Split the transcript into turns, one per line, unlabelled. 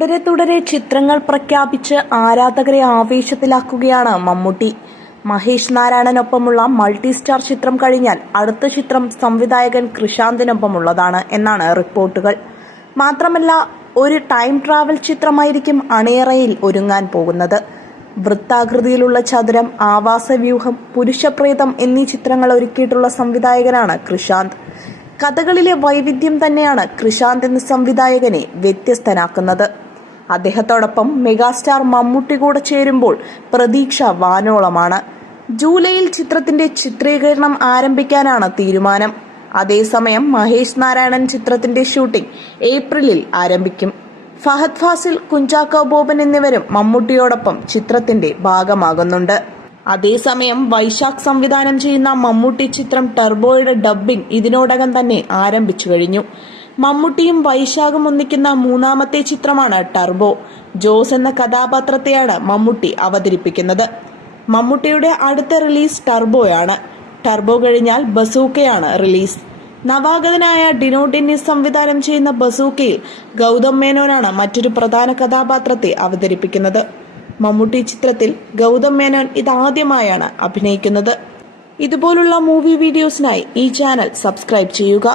തുടരെ തുടരെ ചിത്രങ്ങൾ പ്രഖ്യാപിച്ച് ആരാധകരെ ആവേശത്തിലാക്കുകയാണ് മമ്മൂട്ടി. മഹേഷ് നാരായണനൊപ്പമുള്ള മൾട്ടി സ്റ്റാർ ചിത്രം കഴിഞ്ഞാൽ അടുത്ത ചിത്രം സംവിധായകൻ കൃഷാന്തിനൊപ്പമുള്ളതാണ് എന്നാണ് റിപ്പോർട്ടുകൾ. മാത്രമല്ല ഒരു ടൈം ട്രാവൽ ചിത്രമായിരിക്കും അണിയറയിൽ ഒരുങ്ങാൻ പോകുന്നത്. വൃത്താകൃതിയിലുള്ള ചതുരം ആവാസവ്യൂഹം പുരുഷപ്രേതം എന്നീ ചിത്രങ്ങൾ ഒരുക്കിയിട്ടുള്ള സംവിധായകനാണ് കൃഷാന്ത് കഥകളിലെ വൈവിധ്യം തന്നെയാണ് കൃഷാന്ത് എന്ന സംവിധായകനെ വ്യത്യസ്തനാക്കുന്നത്. അദ്ദേഹത്തോടൊപ്പം മെഗാസ്റ്റാർ മമ്മൂട്ടി കൂടെ ചേരുമ്പോൾ പ്രതീക്ഷ വാനോളമാണ്. ജൂലൈയിൽ ചിത്രത്തിന്റെ ചിത്രീകരണം ആരംഭിക്കാനാണ് തീരുമാനം. അതേസമയം മഹേഷ് നാരായണൻ ചിത്രത്തിന്റെ ഷൂട്ടിംഗ് ഏപ്രിലിൽ ആരംഭിക്കും. ഫഹദ് ഫാസിൽ കുഞ്ചാക്കോ ബോബൻ എന്നിവരും മമ്മൂട്ടിയോടൊപ്പം ചിത്രത്തിന്റെ ഭാഗമാകുന്നുണ്ട്. അതേസമയം വൈശാഖ് സംവിധാനം ചെയ്യുന്ന മമ്മൂട്ടി ചിത്രം ടർബോയുടെ ഡബ്ബിംഗ് ഇതിനോടകം തന്നെ ആരംഭിച്ചു കഴിഞ്ഞു. മമ്മൂട്ടിയും വൈശാഖും ഒന്നിക്കുന്ന മൂന്നാമത്തെ ചിത്രമാണ് ടർബോ. ജോസ് എന്ന കഥാപാത്രത്തെയാണ് മമ്മൂട്ടി അവതരിപ്പിക്കുന്നത്. മമ്മൂട്ടിയുടെ അടുത്ത റിലീസ് ടർബോയാണ്. ടർബോ കഴിഞ്ഞാൽ ബസൂക്കയാണ് റിലീസ്. നവാഗതനായ ഡിനോ ഡെന്നിസ് സംവിധാനം ചെയ്യുന്ന ബസൂക്കയിൽ ഗൗതം മേനോനാണ് മറ്റൊരു പ്രധാന കഥാപാത്രത്തെ അവതരിപ്പിക്കുന്നത്. മമ്മൂട്ടി ചിത്രത്തിൽ ഗൗതം മേനോൻ ഇതാദ്യമായാണ് അഭിനയിക്കുന്നത്. ഇതുപോലുള്ള മൂവി വീഡിയോസിനായി ഈ ചാനൽ സബ്സ്ക്രൈബ് ചെയ്യുക.